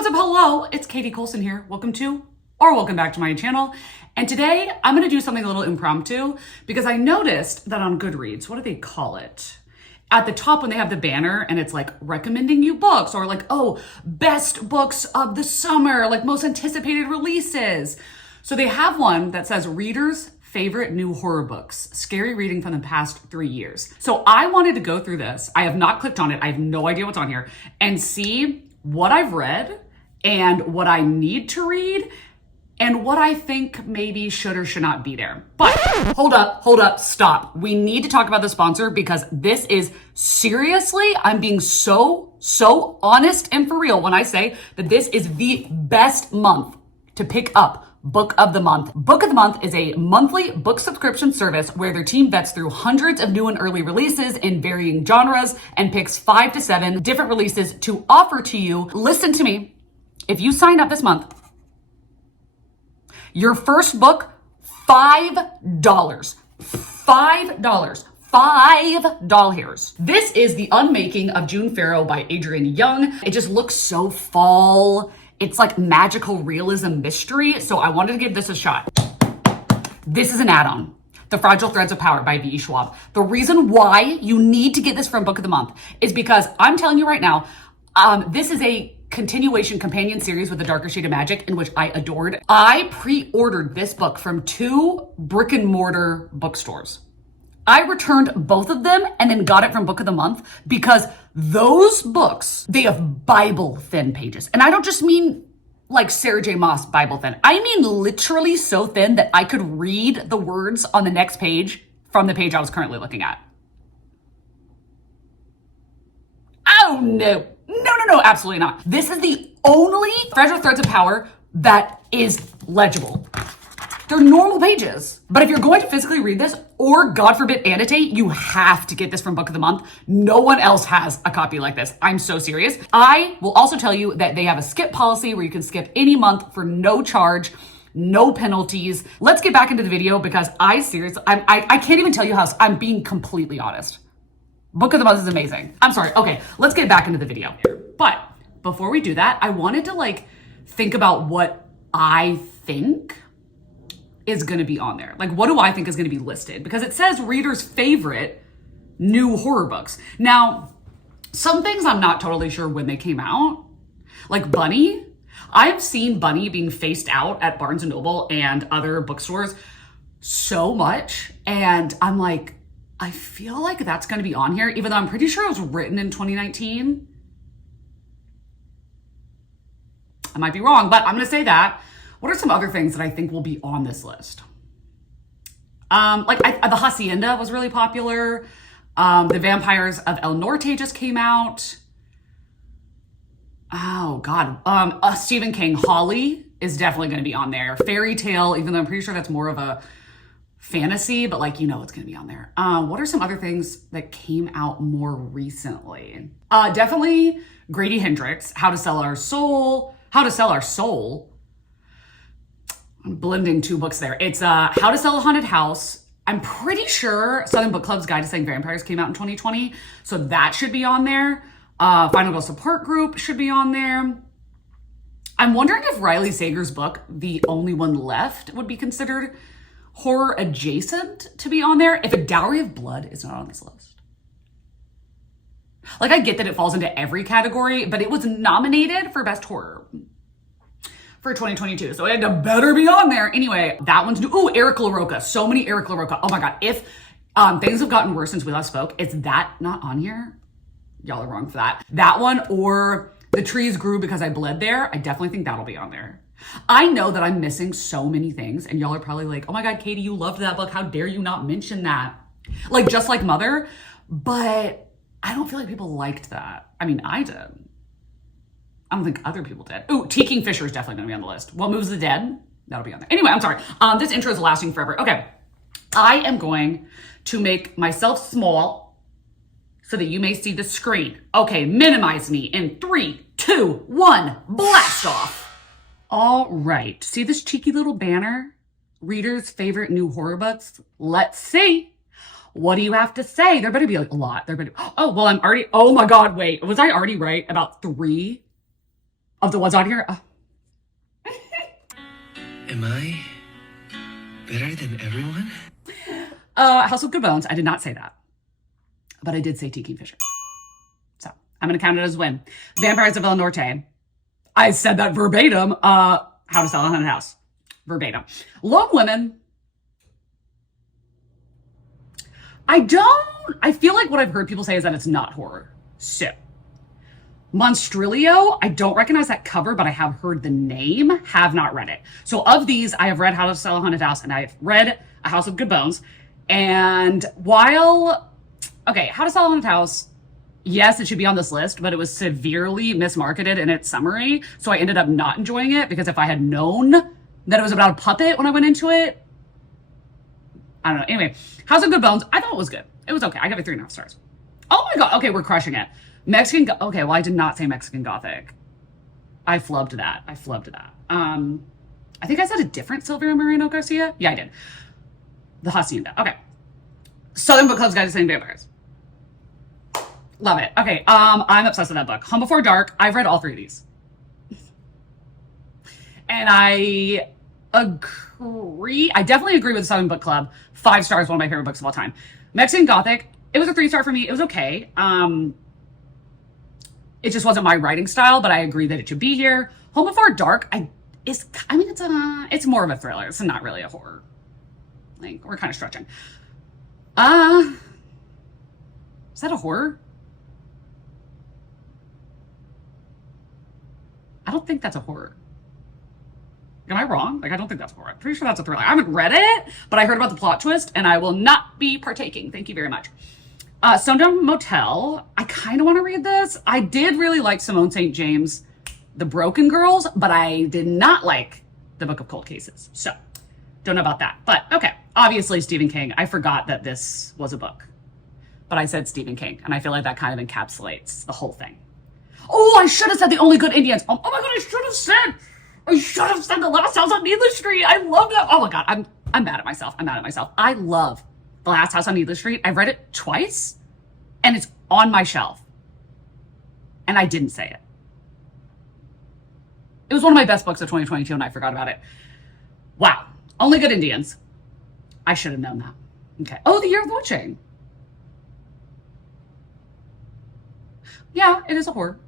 what's up? Hello, it's Katie Colson here. Welcome back to my channel. And today I'm going to do something a little impromptu because I noticed that on Goodreads, what do they call it? At the top when they have the banner and it's like recommending you books or like, oh, best books of the summer, like most anticipated releases. So they have one that says readers' favorite new horror books, scary reading from the past 3 years. So I wanted to go through this. I have not clicked on it. I have no idea what's on here and see what I've read and what I need to read and what I think maybe should or should not be there. But hold up, stop. We need to talk about the sponsor because this is seriously, I'm being so honest and for real when I say that this is the best month to pick up Book of the Month. Book of the Month is a monthly book subscription service where their team vets through hundreds of new and early releases in varying genres and picks 5 to 7 different releases to offer to you. Listen to me. If you sign up this month, your first book, $5. $5. $5. This is The Unmaking of June Farrow by Adrienne Young. It just looks so fall. It's like magical realism mystery. So I wanted to give this a shot. This is an add-on. The Fragile Threads of Power by V.E. Schwab. The reason why you need to get this from Book of the Month is because I'm telling you right now, this is a continuation companion series with The Darker Shade of Magic in which I adored. I pre-ordered this book from 2 brick and mortar bookstores. I returned both of them and then got it from Book of the Month because those books, they have Bible thin pages. And I don't just mean like Sarah J. Maas Bible thin. I mean literally so thin that I could read the words on the next page from the page I was currently looking at. Oh no, absolutely not. This is the only Fragile Threads of Power that is legible. They're normal pages. But if you're going to physically read this, or God forbid annotate, you have to get this from Book of the Month. No one else has a copy like this. I'm so serious. I will also tell you that they have a skip policy where you can skip any month for no charge, no penalties. Let's get back into the video because I can't even tell you how I'm being completely honest. Book of the Month is amazing. I'm sorry. Okay, let's get back into the video. But before we do that, I wanted to think about what I think is going to be on there. Like, what do I think is going to be listed? Because it says readers' favorite new horror books. Now, some things I'm not totally sure when they came out. Like Bunny. I've seen Bunny being faced out at Barnes & Noble and other bookstores so much. And I'm like, I feel like that's going to be on here, even though I'm pretty sure it was written in 2019. I might be wrong, but I'm going to say that. What are some other things that I think will be on this list? The Hacienda was really popular. The Vampires of El Norte just came out. Oh God. Stephen King, Holly is definitely going to be on there. Fairy Tale, even though I'm pretty sure that's more of a fantasy, but it's going to be on there. What are some other things that came out more recently? Definitely Grady Hendrix, How to Sell Our Soul. I'm blending 2 books there. It's How to Sell a Haunted House. I'm pretty sure Southern Book Club's Guide to Selling Vampires came out in 2020. So that should be on there. Final Girl Support Group should be on there. I'm wondering if Riley Sager's book, The Only One Left, would be considered horror adjacent to be on there if A Dowry of Blood is not on this list. I get that it falls into every category, but it was nominated for Best Horror for 2022. So it better be on there. Anyway, that one's new. Ooh, Eric LaRocca. So many Eric LaRocca. Oh my God. If things have gotten worse since we last spoke, is that not on here? Y'all are wrong for that. That one or The Trees Grew Because I Bled There. I definitely think that'll be on there. I know that I'm missing so many things and y'all are probably like, oh my God, Katie, you loved that book. How dare you not mention that? Just like Mother. But I don't feel like people liked that. I mean, I did. I don't think other people did. Ooh, T. King Fisher is definitely going to be on the list. What Moves the Dead? That'll be on there. Anyway, I'm sorry. This intro is lasting forever. Okay. I am going to make myself small so that you may see the screen. Okay, minimize me in 3, 2, 1, blast off. All right. See this cheeky little banner? Readers' favorite new horror books? Let's see. What do you have to say? There better be a lot. Oh, well, I'm already, oh my God, wait. Was I already right about 3? of the ones on here. Am I better than everyone? House of Good Bones. I did not say that, but I did say T. Kingfisher. So I'm going to count it as a win. Vampires of El Norte. I said that verbatim. How to Sell a Haunted House. Verbatim. Lone Women. I feel like what I've heard people say is that it's not horror. So, Monstrilio, I don't recognize that cover, but I have heard the name, have not read it. So of these, I have read How to Sell a Haunted House and I've read A House of Good Bones. And How to Sell a Haunted House, yes, it should be on this list, but it was severely mismarketed in its summary. So I ended up not enjoying it because if I had known that it was about a puppet when I went into it, I don't know. Anyway, House of Good Bones, I thought it was good. It was okay. I give it 3.5 stars. Oh my God. Okay, we're crushing it. Okay, well, I did not say Mexican Gothic. I flubbed that. I think I said a different Silvia Moreno Garcia. Yeah, I did. The Hacienda. Okay. Southern Book Club's Guide to Slaying Vampires. Love it. Okay, I'm obsessed with that book. Home Before Dark. I've read all 3 of these. And I agree. I definitely agree with the Southern Book Club. 5 stars, one of my favorite books of all time. Mexican Gothic, it was a 3-star for me. It was okay. It just wasn't my writing style, but I agree that it should be here. Home Before Dark, it's more of a thriller. It's not really a horror. Like, we're kind of stretching. Is that a horror? I don't think that's a horror. Am I wrong? Like, I don't think that's horror. I'm pretty sure that's a thriller. I haven't read it, but I heard about the plot twist, and I will not be partaking. Thank you very much. Stone Motel. I kind of want to read this. I did really like Simone St. James, The Broken Girls, but I did not like The Book of Cold Cases. So, don't know about that. But, okay. Obviously, Stephen King. I forgot that this was a book. But I said Stephen King, and I feel like that kind of encapsulates the whole thing. Oh, I should have said The Only Good Indians. Oh my God, I should have said The Last House on Needless Street. I love that. Oh my God, I'm mad at myself. I love The Last House on Needless Street. I've read it twice, and it's on my shelf. And I didn't say it. It was one of my best books of 2022, and I forgot about it. Wow. Only Good Indians. I should have known that. Okay. Oh, The Year of the Witching. Yeah, it is a horror.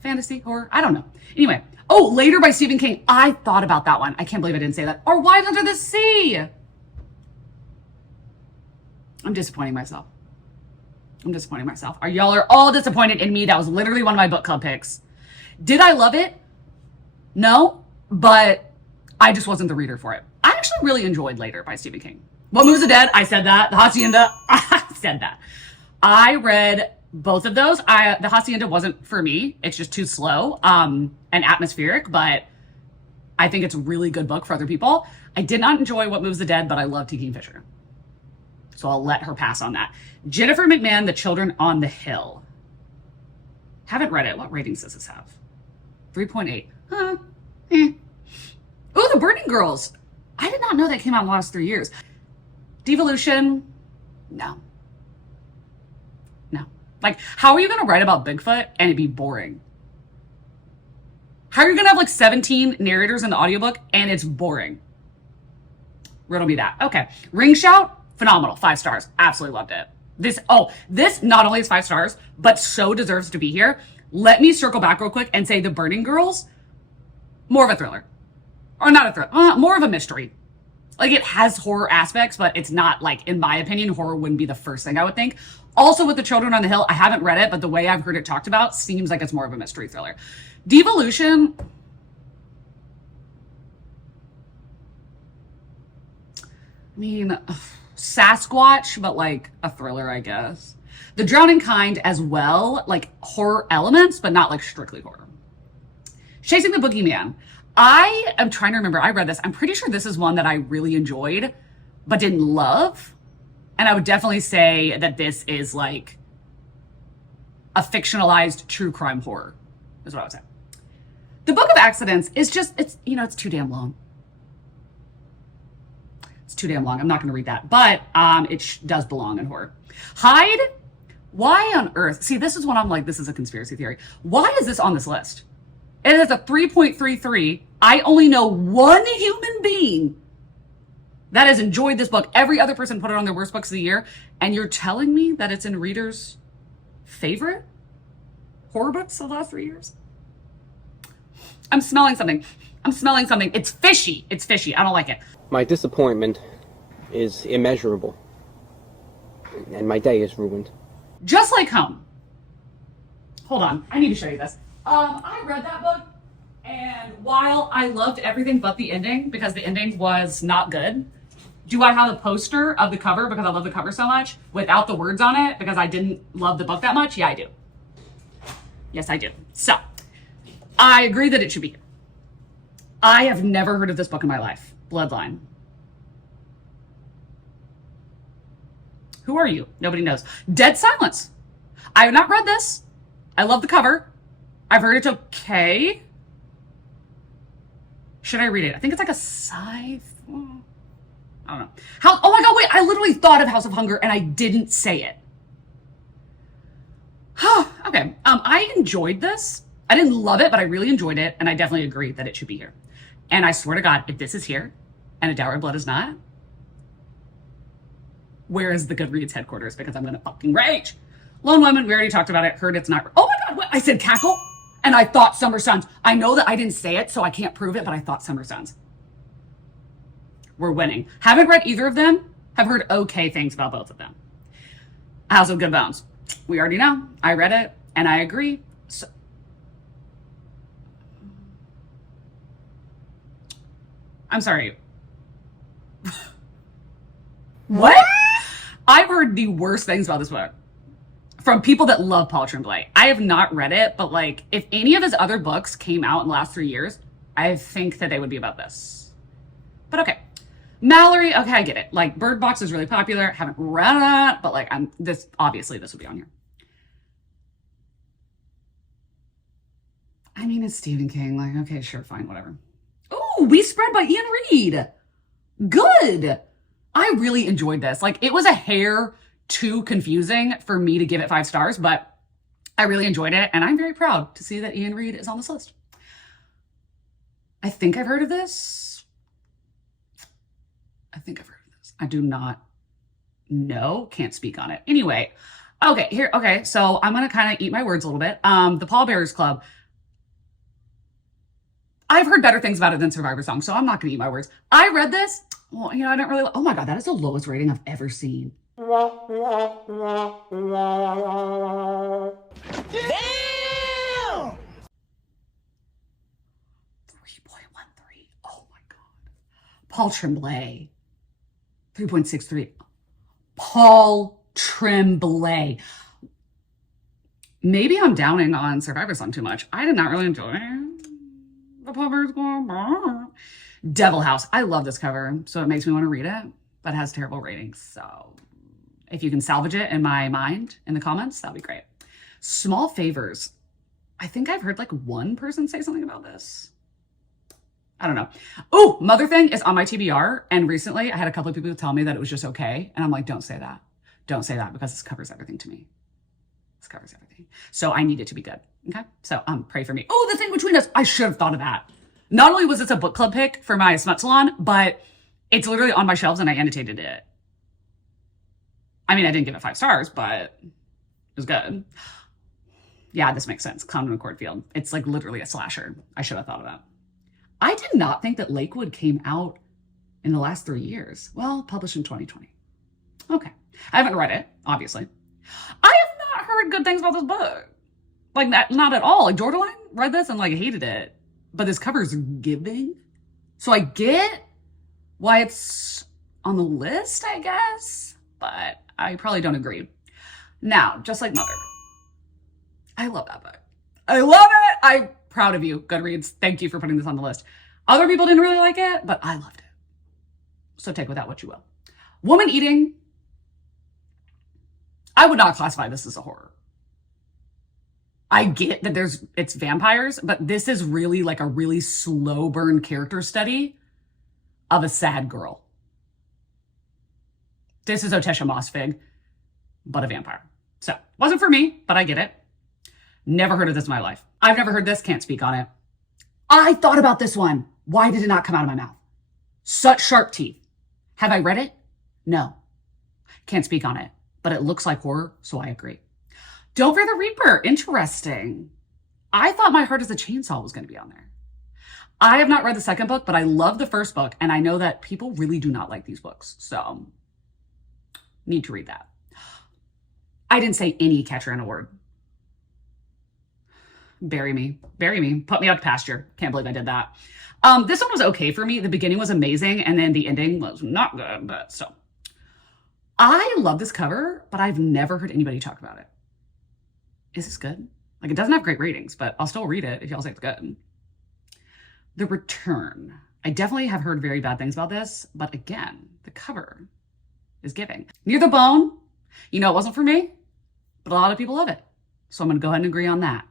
Fantasy, horror, I don't know. Anyway. Oh, Later by Stephen King. I thought about that one. I can't believe I didn't say that. Or Wives Under the Sea. I'm disappointing myself. Y'all are all disappointed in me. That was literally one of my book club picks. Did I love it? No, but I just wasn't the reader for it. I actually really enjoyed Later by Stephen King. What Moves the Dead? I said that. The Hacienda? I said that. I read both of those. The Hacienda wasn't for me. It's just too slow and atmospheric, but I think it's a really good book for other people. I did not enjoy What Moves the Dead, but I love T. Kingfisher. So I'll let her pass on that. Jennifer McMahon, The Children on the Hill. Haven't read it. What ratings does this have? 3.8. Ooh, The Burning Girls. I did not know that came out in the last 3 years. Devolution. No. Like, how are you going to write about Bigfoot and it be boring? How are you going to have like 17 narrators in the audiobook and it's boring? Riddle me that. Okay. Ring Shout, phenomenal. 5 stars. Absolutely loved it. This not only is 5 stars, but so deserves to be here. Let me circle back real quick and say The Burning Girls, more of a thriller. Or not a thriller, more of a mystery. Like, it has horror aspects, but it's not, like, in my opinion, horror wouldn't be the first thing I would think. Also, with The Children on the Hill, I haven't read it, but the way I've heard it talked about seems like it's more of a mystery thriller. Devolution. I mean, Sasquatch, but like a thriller, I guess. The Drowning Kind as well, like horror elements, but not like strictly horror. Chasing the Boogeyman. I am trying to remember. I read this. I'm pretty sure this is one that I really enjoyed, but didn't love. And I would definitely say that this is like a fictionalized true crime horror, is what I would say. The Book of Accidents is just, it's too damn long. It's too damn long. I'm not going to read that, but it does belong in horror. Hyde, Why on earth? See, this is when I'm like, this is a conspiracy theory. Why is this on this list? It is a 3.33. I only know one human being that has enjoyed this book. Every other person put it on their worst books of the year. And you're telling me that it's in readers' favorite horror books of the last 3 years? I'm smelling something. It's fishy. I don't like it. My disappointment is immeasurable. And my day is ruined. Just like home. Hold on. I need to show you this. I read that book, and while I loved everything but the ending, because the ending was not good, do I have a poster of the cover because I love the cover so much without the words on it because I didn't love the book that much? Yeah, I do. Yes, I do. So, I agree that it should be here. I have never heard of this book in my life. Bloodline. Who are you? Nobody knows. Dead Silence. I have not read this. I love the cover. I've heard it's okay. Should I read it? I think it's like a sci-fi. I don't know. Oh my God, wait. I literally thought of House of Hunger and I didn't say it. Okay. I enjoyed this. I didn't love it, but I really enjoyed it. And I definitely agree that it should be here. And I swear to God, if this is here and A Dower of Blood is not, where is the Goodreads headquarters? Because I'm going to fucking rage. Lone Woman, we already talked about it. Heard it's not. Oh my God, what? I said Cackle and I thought Summer Sons. I know that I didn't say it, so I can't prove it, but I thought Summer Sons. We're winning. Haven't read either of them. Have heard okay things about both of them. House of Good Bones. We already know. I read it and I agree. So, I'm sorry. What? I've heard the worst things about this book from people that love Paul Tremblay. I have not read it, but like if any of his other books came out in the last 3 years, I think that they would be about this. But okay. Mallory, okay, I get it. Like Bird Box is really popular. Haven't read it, but like obviously this will be on here. I mean, it's Stephen King. Like, okay, sure, fine, whatever. Ooh, We Spread by Ian Reid. Good. I really enjoyed this. Like, it was a hair too confusing for me to give it 5 stars, but I really enjoyed it. And I'm very proud to see that Ian Reid is on this list. I think I've heard of this. I do not know. Can't speak on it. Anyway, okay, so I'm going to kind of eat my words a little bit. The Pallbearers Club. I've heard better things about it than Survivor Song, so I'm not going to eat my words. I read this. Well, I didn't really. Oh my God, that is the lowest rating I've ever seen. Damn! 3.13. Oh my God. Paul Tremblay. 3.63. Paul Tremblay. Maybe I'm downing on Survivor Song too much. I did not really enjoy the Pallbearers Club. Devil House. I love this cover, so it makes me want to read it, but it has terrible ratings. So if you can salvage it in my mind in the comments, that'd be great. Small Favors. I think I've heard like one person say something about this. I don't know. Oh, Mother Thing is on my TBR. And recently I had a couple of people tell me that it was just okay. And I'm like, don't say that. Don't say that because this covers everything to me. This covers everything. So I need it to be good. Okay. So pray for me. Oh, The Thing Between Us. I should have thought of that. Not only was this a book club pick for my smut salon, but it's literally on my shelves and I annotated it. I mean, I didn't give it 5 stars, but it was good. Yeah, this makes sense. Condon Cornfield. It's like literally a slasher. I should have thought of that. I did not think that Lakewood came out in the last 3 years. Well, published in 2020. Okay. I haven't read it, obviously. I have not heard good things about this book. Like, not at all. Like, Jordaline read this and like hated it. But this cover is giving. So I get why it's on the list, I guess. But I probably don't agree. Now, Just Like Mother. I love that book. I love it. I'm proud of you, Goodreads. Thank you for putting this on the list. Other people didn't really like it, but I loved it. So take with that what you will. Woman Eating. I would not classify this as a horror. I get that it's vampires, but this is really like a really slow burn character study of a sad girl. This is Otesha Mossfig, but a vampire. So, wasn't for me, but I get it. Never heard of this in my life. I've never heard this, can't speak on it. I thought about this one. Why did it not come out of my mouth? Such sharp teeth. Have I read it? No. Can't speak on it, but it looks like horror, so I agree. Don't Fear the Reaper. Interesting. I thought My Heart is a Chainsaw was going to be on there. I have not read the second book, but I love the first book, and I know that people really do not like these books, so need to read that. I didn't say any Catcher in a Word. Bury me, put me out to pasture. Can't believe I did that. This one was okay for me. The beginning was amazing, and then the ending was not good, but so. I love this cover, but I've never heard anybody talk about it. Is this good? Like, it doesn't have great ratings, but I'll still read it if y'all say it's good. The Return. I definitely have heard very bad things about this, but again, the cover is giving. Near the Bone. You know, it wasn't for me, but a lot of people love it. So I'm going to go ahead and agree on that.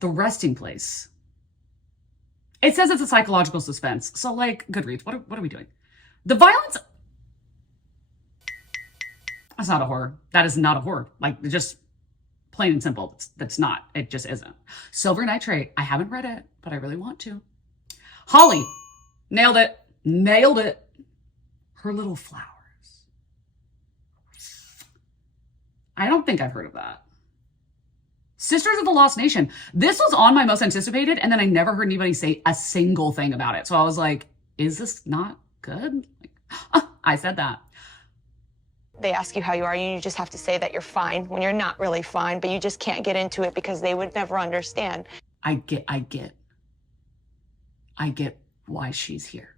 The Resting Place. It says it's a psychological suspense. So, like, Goodreads, what are we doing? The violence... That's not a horror. That is not a horror. Like, just plain and simple. That's not. It just isn't. Silver Nitrate. I haven't read it, but I really want to. Holly. Nailed it. Nailed it. Her Little Flowers. I don't think I've heard of that. Sisters of the Lost Nation. This was on my most anticipated, and then I never heard anybody say a single thing about it. So I was like, is this not good? Like, I said that. They ask you how you are, and you just have to say that you're fine when you're not really fine, but you just can't get into it because they would never understand. I get why she's here.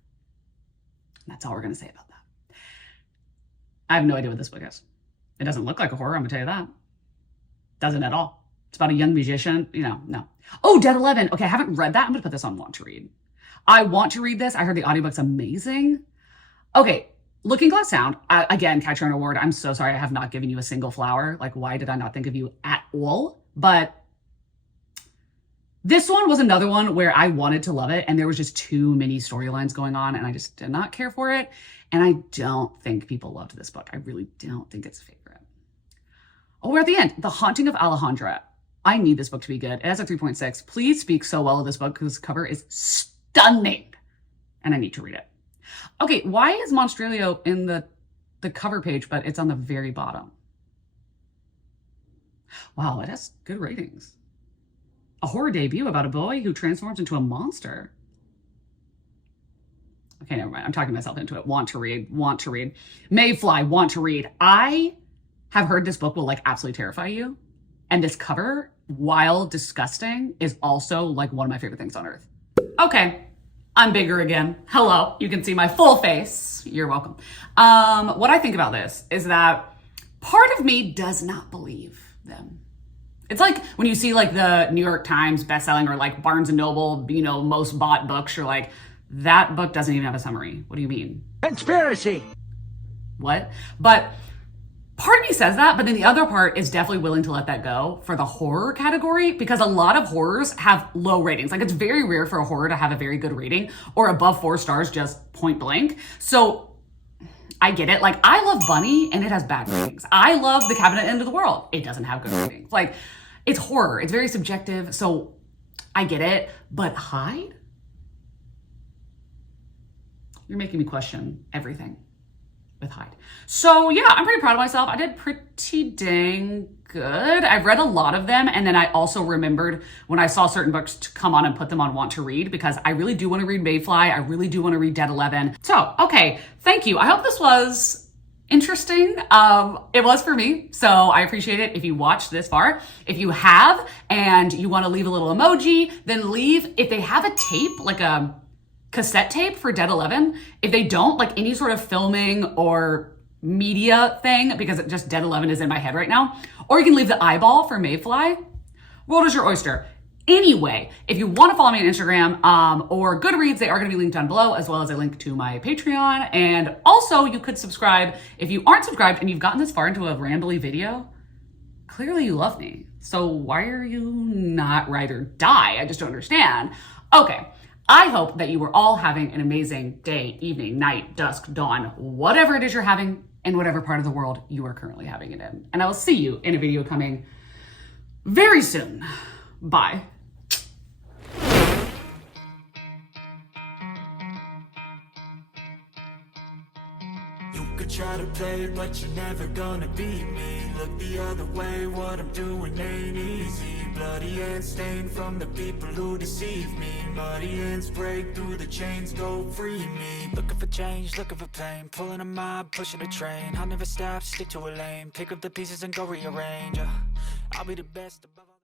That's all we're going to say about that. I have no idea what this book is. It doesn't look like a horror, I'm going to tell you that. Doesn't at all. It's about a young musician, no. Oh, Dead 11. Okay, I haven't read that. I'm going to put this on Want to Read. I want to read this. I heard the audiobook's amazing. Okay, Looking Glass Sound. Again, Catcher in a Word. I'm so sorry I have not given you a single flower. Like, why did I not think of you at all? But this one was another one where I wanted to love it, and there was just too many storylines going on, and I just did not care for it. And I don't think people loved this book. I really don't think it's a favorite. Oh, we're at the end. The Haunting of Alejandra. I need this book to be good. It has a 3.6. Please speak so well of this book because the cover is stunning, and I need to read it. Okay, why is Monstrilio in the cover page, but it's on the very bottom? Wow, it has good ratings. A horror debut about a boy who transforms into a monster. Okay, never mind. I'm talking myself into it. Want to read. Mayfly, want to read. I have heard this book will like absolutely terrify you. And this cover, while disgusting, is also like one of my favorite things on earth. Okay, I'm bigger again. Hello, you can see my full face. You're welcome. What I think about this is that part of me does not believe them. It's like when you see like the New York Times bestselling or like Barnes and Noble, most bought books, you're like, that book doesn't even have a summary. What do you mean? Conspiracy. What? But part of me says that, but then the other part is definitely willing to let that go for the horror category because a lot of horrors have low ratings. Like it's very rare for a horror to have a very good rating or above 4 stars just point blank. So I get it. Like I love Bunny and it has bad ratings. I love The Cabinet End of the World. It doesn't have good ratings. Like it's horror. It's very subjective. So I get it. But Hyde? You're making me question everything with Hyde. So yeah, I'm pretty proud of myself. I did pretty dang good. I've read a lot of them. And then I also remembered when I saw certain books to come on and put them on Want to Read because I really do want to read Mayfly. I really do want to read Dead 11. So, okay, thank you. I hope this was interesting. It was for me. So I appreciate it if you watched this far. If you have and you want to leave a little emoji, then leave. If they have a tape, like a cassette tape for Dead 11, if they don't, like any sort of filming or media thing, because it just Dead 11 is in my head right now, or you can leave the eyeball for Mayfly. World is your oyster. Anyway, if you want to follow me on Instagram or Goodreads, they are going to be linked down below, as well as a link to my Patreon. And also you could subscribe. If you aren't subscribed and you've gotten this far into a rambly video, clearly you love me. So why are you not ride or die? I just don't understand. Okay. I hope that you were all having an amazing day, evening, night, dusk, dawn, whatever it is you're having. in whatever part of the world you are currently having it in. And I will see you in a video coming very soon. Bye. You could try to play, but you're never gonna beat me. Look the other way, what I'm doing ain't easy. Bloody hands stained from the people who deceive me. Muddy hands break through the chains, go free me. Looking for change, looking for pain. Pulling a mob, pushing a train. I'll never stop, stick to a lane. Pick up the pieces and go rearrange. I'll be the best above all.